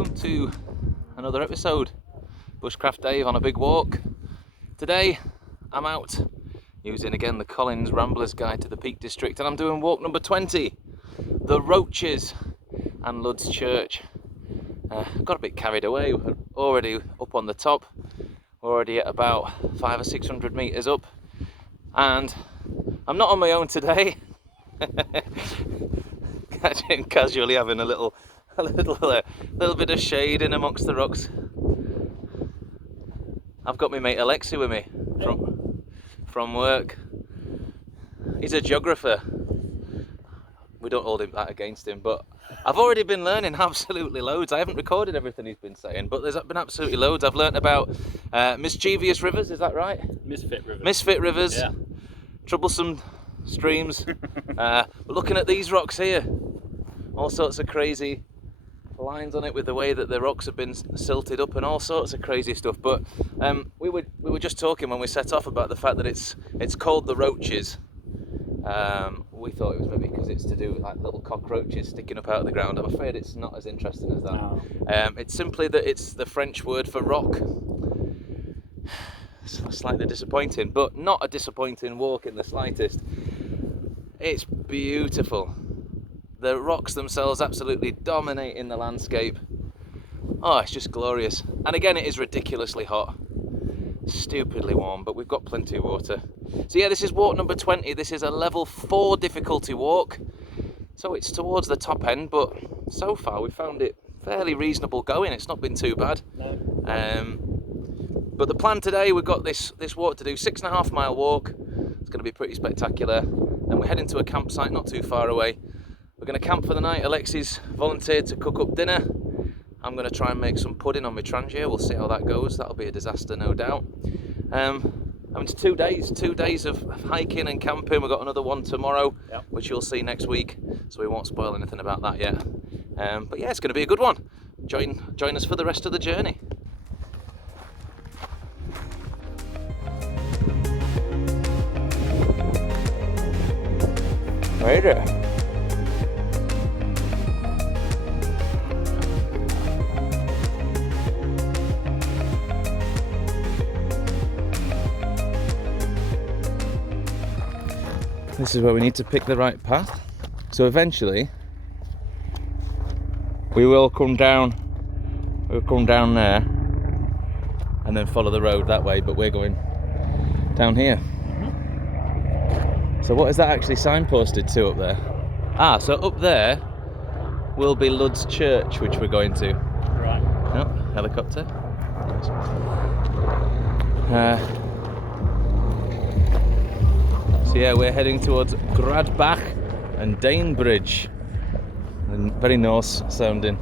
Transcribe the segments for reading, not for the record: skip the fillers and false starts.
welcome to another episode. Bushcraft Dave on a big walk. Today I'm out using again the Collins Ramblers Guide to the Peak District, and I'm doing walk number 20, the Roaches and Lud's Church. Got a bit carried away. We're already up on the top. We're already at about 500 or 600 meters up, and I'm not on my own today. Casually having a little bit of shade in amongst the rocks. I've got my mate Alexi with me from work. He's a geographer. We don't hold that against him, but I've already been learning absolutely loads. I haven't recorded everything he's been saying, but there's been absolutely loads. I've learnt about mischievous rivers, is that right? Misfit rivers. Misfit rivers, yeah. Troublesome streams. We're looking at these rocks here. All sorts of crazy lines on it with the way that the rocks have been silted up and all sorts of crazy stuff. But we were just talking when we set off about the fact that it's called the Roaches. We thought it was maybe because it's to do with like little cockroaches sticking up out of the ground. I'm afraid it's not as interesting as that. No. It's simply that it's the French word for rock. It's slightly disappointing, but not a disappointing walk in the slightest. It's beautiful. The rocks themselves absolutely dominating the landscape. Oh, it's just glorious. And again, it is ridiculously hot. Stupidly warm, but we've got plenty of water. So yeah, this is walk number 20. This is a level 4 difficulty walk. So it's towards the top end, but so far we've found it fairly reasonable going. It's not been too bad. No. But the plan today, we've got this walk to do, 6.5 mile walk. It's going to be pretty spectacular. And we're heading to a campsite not too far away. We're going to camp for the night. Alexi's volunteered to cook up dinner. I'm going to try and make some pudding on my trangia. We'll see how that goes. That'll be a disaster, no doubt. It's 2 days of hiking and camping. We've got another one tomorrow, yep, which you'll see next week, so we won't spoil anything about that yet. But yeah, it's going to be a good one. Join us for the rest of the journey. Right there. This is where we need to pick the right path. So eventually we will come down there and then follow the road that way, but we're going down here. So what is that actually signposted to up there? So up there will be Lud's Church, which we're going to. Right. Oh, helicopter. So yeah, we're heading towards Gradbach and Danebridge. And very Norse sounding.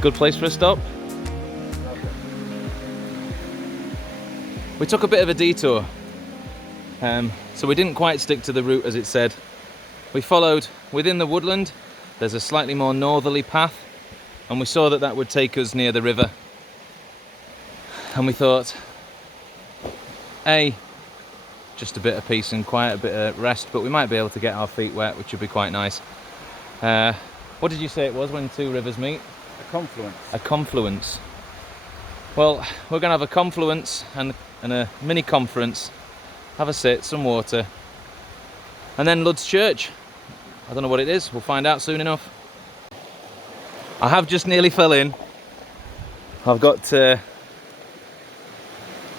Good place for a stop. We took a bit of a detour, so we didn't quite stick to the route as it said. We followed within the woodland. There's a slightly more northerly path, and we saw that would take us near the river. And we thought, just a bit of peace and quiet, a bit of rest, but we might be able to get our feet wet, which would be quite nice. What did you say it was when two rivers meet? A confluence. A confluence. Well, we're going to have a confluence and a mini conference, have a sit, some water, and then Lud's Church. I don't know what it is, we'll find out soon enough. I have just nearly fell in. I've got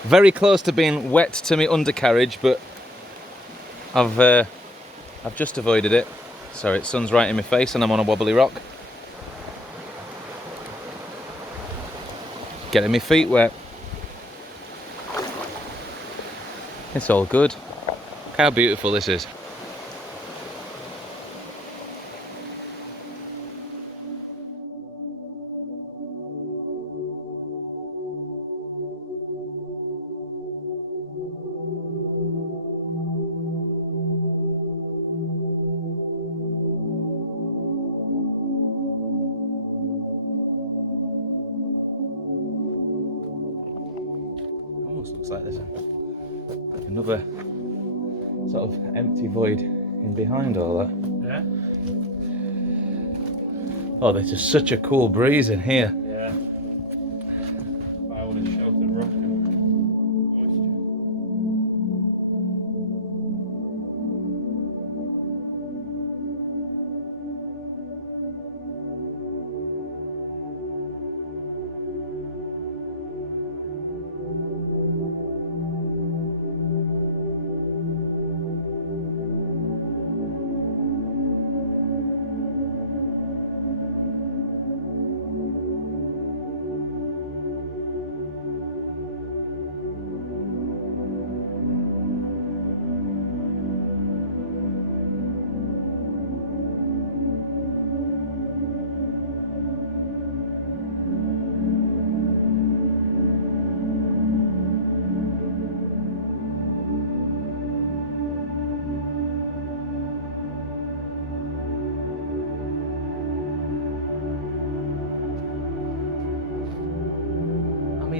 very close to being wet to my undercarriage, but I've just avoided it. Sorry, the sun's right in my face and I'm on a wobbly rock. Getting my feet wet. It's all good. Look how beautiful this is. looks like there's another sort of empty void in behind all that. Yeah. Oh, there's just such a cool breeze in here. Yeah. By all this sheltered rock and moisture.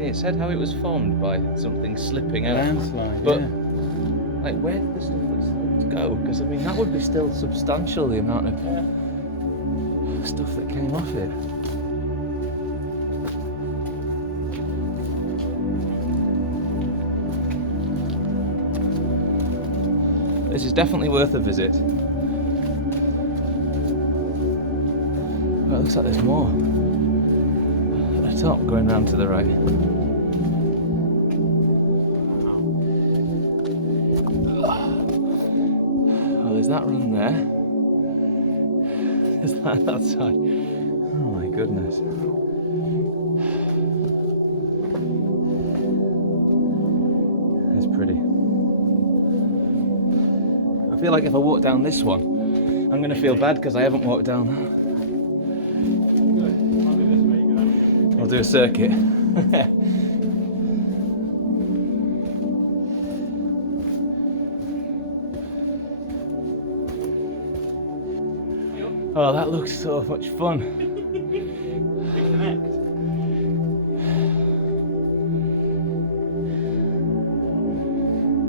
It said how it was formed by something slipping out. Landslide, but yeah. like, where did the stuff that slipped go? Because I mean, that would be still substantial, the amount of stuff that came off it. This is definitely worth a visit. Well, it looks like there's more at the top, going round to the right. Oh, there's that run there. There's that side. Oh my goodness. That's pretty. I feel like if I walk down this one, I'm going to feel bad because I haven't walked down that. I'll do a circuit. Oh, that looks so much fun.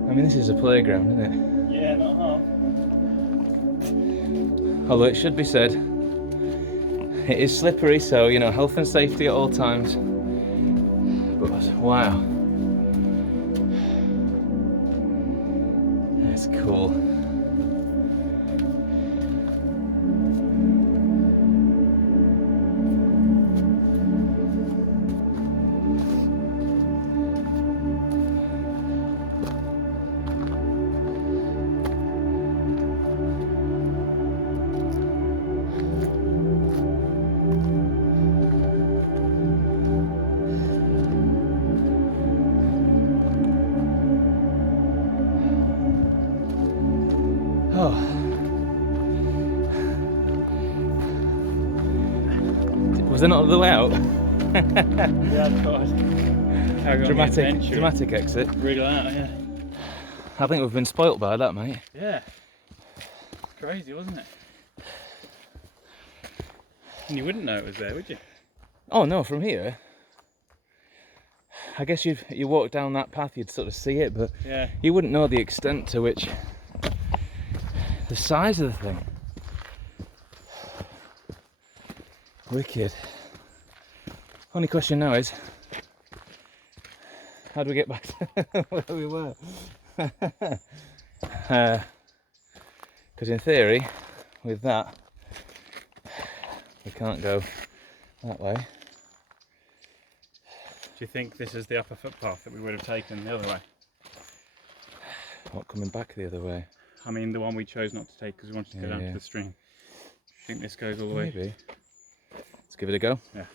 I mean, this is a playground, isn't it? Yeah, not half. Although it should be said, it is slippery, so, you know, health and safety at all times. But wow, that's cool. Oh. Was there not another way out? Yeah, of course. Dramatic exit. Wriggle out, yeah. I think we've been spoilt by that, mate. Yeah. Crazy, wasn't it? And you wouldn't know it was there, would you? Oh no, from here. I guess you walk down that path, you'd sort of see it, but Yeah. you wouldn't know the extent to which the size of the thing. Wicked. Only question now is, how do we get back to where we were? Because in theory, with that, we can't go that way. Do you think this is the upper footpath that we would have taken the other way? Not coming back the other way. I mean, the one we chose not to take because we wanted to go down to the stream. Do you think this goes all the way? Maybe. Let's give it a go. Yeah.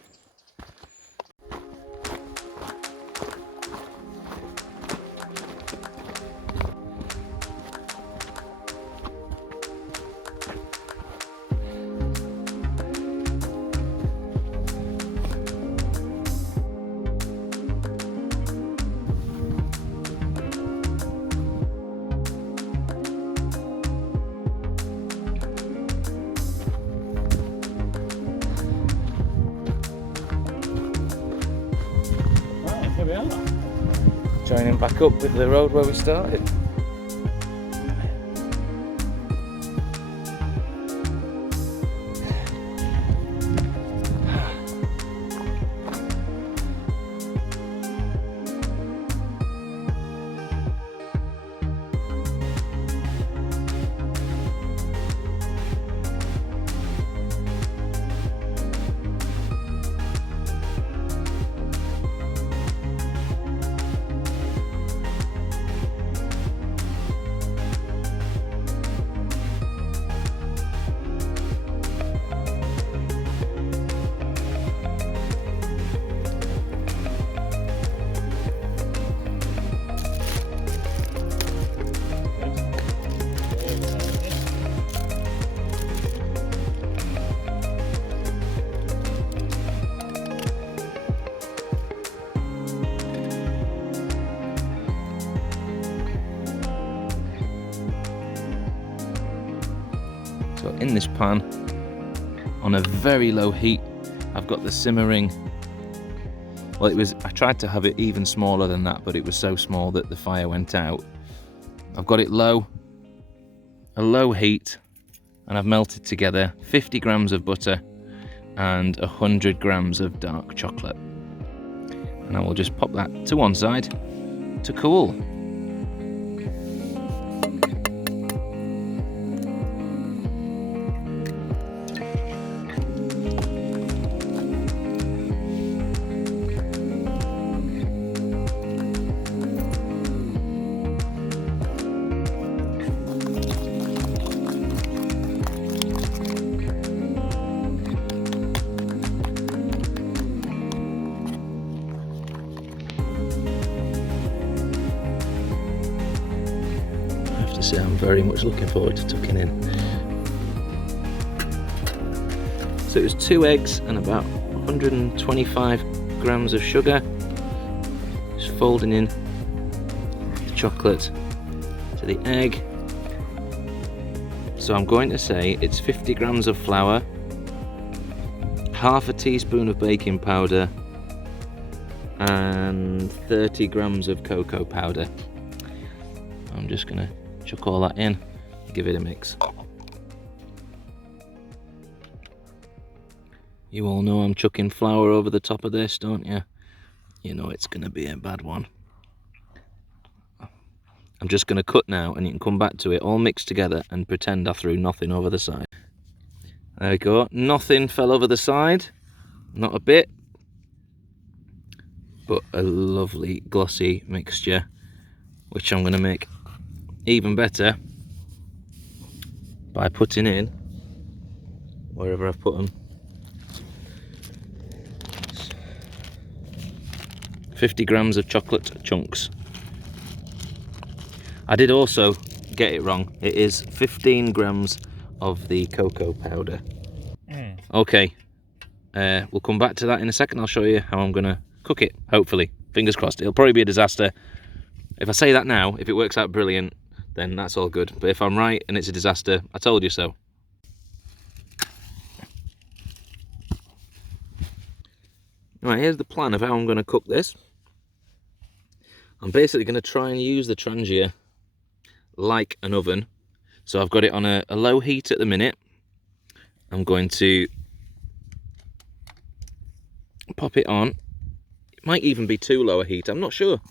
Joining back up with the road where we started. So in this pan, on a very low heat, I've got the simmering. Well, I tried to have it even smaller than that, but it was so small that the fire went out. I've got it low, a low heat, and I've melted together 50 grams of butter and 100 grams of dark chocolate. And I will just pop that to one side to cool. So I'm very much looking forward to tucking in. So it was 2 eggs and about 125 grams of sugar. Just folding in the chocolate to the egg. So I'm going to say it's 50 grams of flour, half a teaspoon of baking powder, and 30 grams of cocoa powder. I'm just gonna chuck all that in, give it a mix. You all know I'm chucking flour over the top of this, don't you? You know it's gonna be a bad one. I'm just gonna cut now and you can come back to it all mixed together and pretend I threw nothing over the side. There we go, nothing fell over the side, not a bit, but a lovely glossy mixture, which I'm gonna make even better by putting in wherever I've put them 50 grams of chocolate chunks. I did also get it wrong, it is 15 grams of the cocoa powder. Okay, we'll come back to that in a second. I'll show you how I'm gonna cook it, hopefully, fingers crossed. It'll probably be a disaster. If I say that now, if it works out brilliant, then that's all good. But if I'm right and it's a disaster, I told you so. Right, here's the plan of how I'm going to cook this. I'm basically going to try and use the trangia like an oven. So I've got it on a low heat at the minute. I'm going to pop it on. It might even be too low a heat, I'm not sure.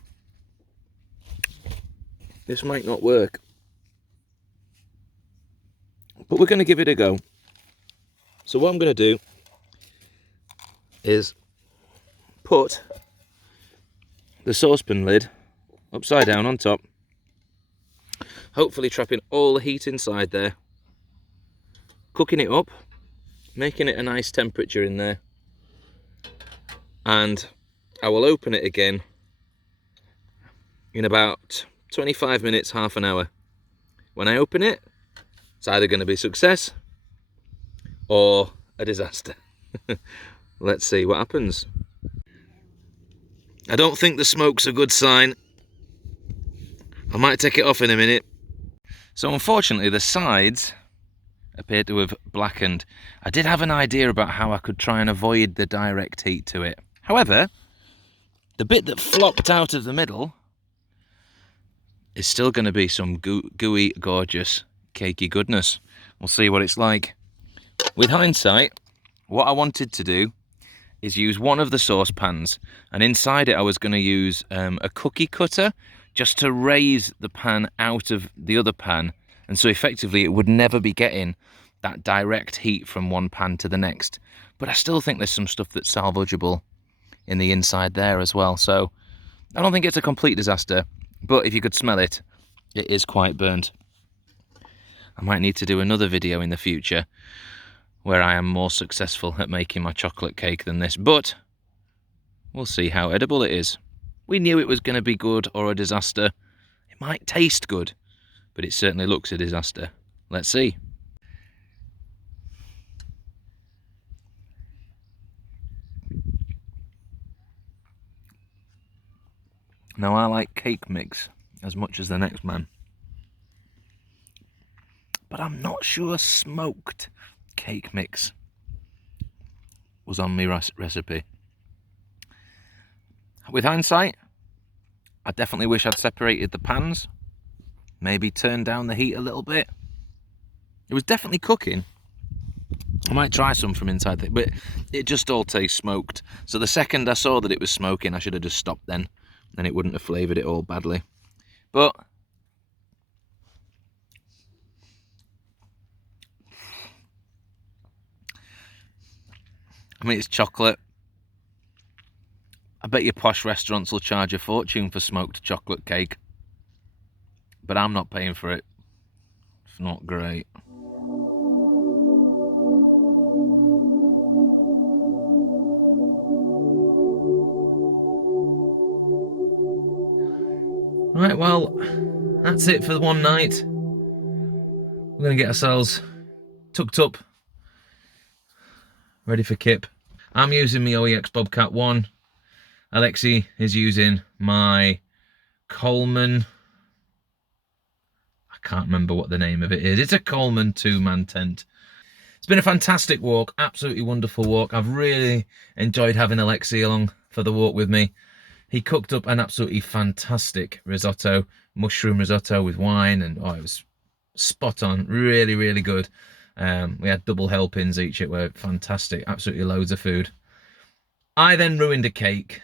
This might not work, but we're going to give it a go. So what I'm going to do is put the saucepan lid upside down on top, hopefully trapping all the heat inside there, cooking it up, making it a nice temperature in there, and I will open it again in about 25 minutes, half an hour. When I open it, it's either going to be a success or a disaster. Let's see what happens. I don't think the smoke's a good sign. I might take it off in a minute. So unfortunately the sides appear to have blackened. I did have an idea about how I could try and avoid the direct heat to it. However, the bit that flopped out of the middle is still going to be some gooey, gorgeous, cakey goodness. We'll see what it's like. With hindsight, what I wanted to do is use one of the saucepans, and inside it I was going to use a cookie cutter just to raise the pan out of the other pan, and so effectively it would never be getting that direct heat from one pan to the next. But I still think there's some stuff that's salvageable in the inside there as well, so I don't think it's a complete disaster, but if you could smell it, it is quite burnt. I might need to do another video in the future where I am more successful at making my chocolate cake than this, but we'll see how edible it is. We knew it was going to be good or a disaster. It might taste good, but it certainly looks a disaster. Let's see. Now, I like cake mix as much as the next man, but I'm not sure smoked cake mix was on my recipe. With hindsight, I definitely wish I'd separated the pans, maybe turned down the heat a little bit. It was definitely cooking. I might try some from inside there, but it just all tastes smoked. So the second I saw that it was smoking, I should have just stopped then, and it wouldn't have flavoured it all badly. But I mean, it's chocolate. I bet your posh restaurants will charge a fortune for smoked chocolate cake, but I'm not paying for it. It's not great. Right, well, that's it for one night. We're going to get ourselves tucked up, ready for kip. I'm using my OEX Bobcat 1. Alexi is using my Coleman. I can't remember what the name of it is. It's a Coleman 2-man tent. It's been a fantastic walk, absolutely wonderful walk. I've really enjoyed having Alexi along for the walk with me. He cooked up an absolutely fantastic risotto, mushroom risotto with wine, and oh, it was spot on, really, really good. We had double helpings each, it were fantastic, absolutely loads of food. I then ruined a cake.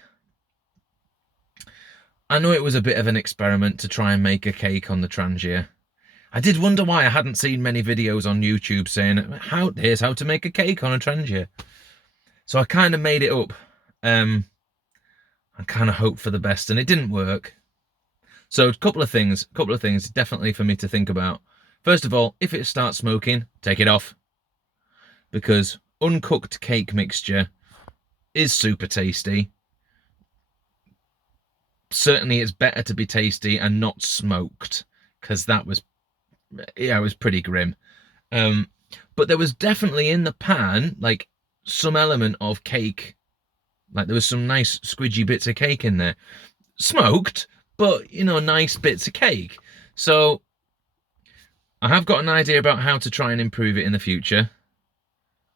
I know it was a bit of an experiment to try and make a cake on the trangia. I did wonder why I hadn't seen many videos on YouTube saying, here's how to make a cake on a trangia. So I kind of made it up. I kind of hoped for the best, and it didn't work. So a couple of things definitely for me to think about. First of all, if it starts smoking, take it off, because uncooked cake mixture is super tasty. Certainly it's better to be tasty and not smoked, because that was, yeah, it was pretty grim. But there was definitely in the pan, like, some element of cake. Like, there was some nice squidgy bits of cake in there. Smoked, but, you know, nice bits of cake. So I have got an idea about how to try and improve it in the future.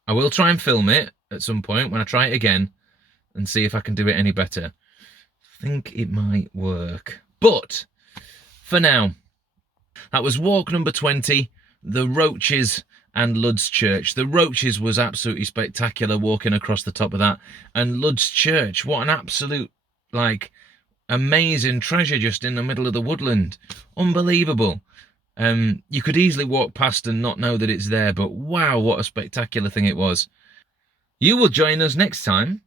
I will try and film it at some point when I try it again and see if I can do it any better. I think it might work. But for now, that was walk number 20, the Roaches and Lud's Church. The Roaches was absolutely spectacular walking across the top of that. And Lud's Church, what an absolute, like, amazing treasure just in the middle of the woodland. Unbelievable. You could easily walk past and not know that it's there, but wow, what a spectacular thing it was. You will join us next time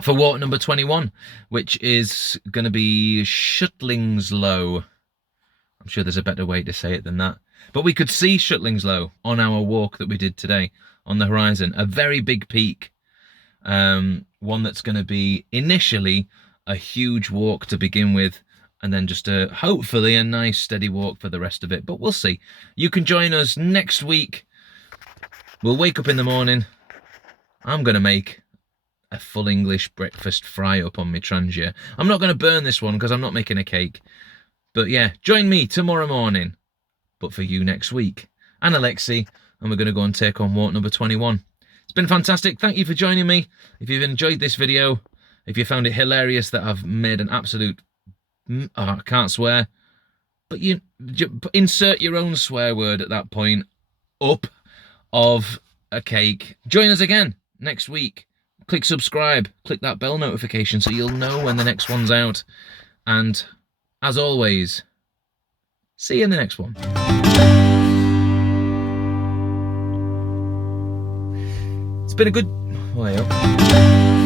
for walk number 21, which is going to be Shuttlingslow. I'm sure there's a better way to say it than that. But we could see Shuttlingslow on our walk that we did today on the horizon. A very big peak. One that's going to be initially a huge walk to begin with, and then just hopefully a nice steady walk for the rest of it. But we'll see. You can join us next week. We'll wake up in the morning. I'm going to make a full English breakfast fry up on my trangia. I'm not going to burn this one because I'm not making a cake. But yeah, join me tomorrow morning. But for you next week. And Alexi, and we're going to go and take on walk number 21. It's been fantastic. Thank you for joining me. If you've enjoyed this video, if you found it hilarious that I've made an absolute, I can't swear, But you insert your own swear word at that point. Up of a cake. Join us again next week. Click subscribe. Click that bell notification so you'll know when the next one's out. And as always, see you in the next one. It's been a good... Oh,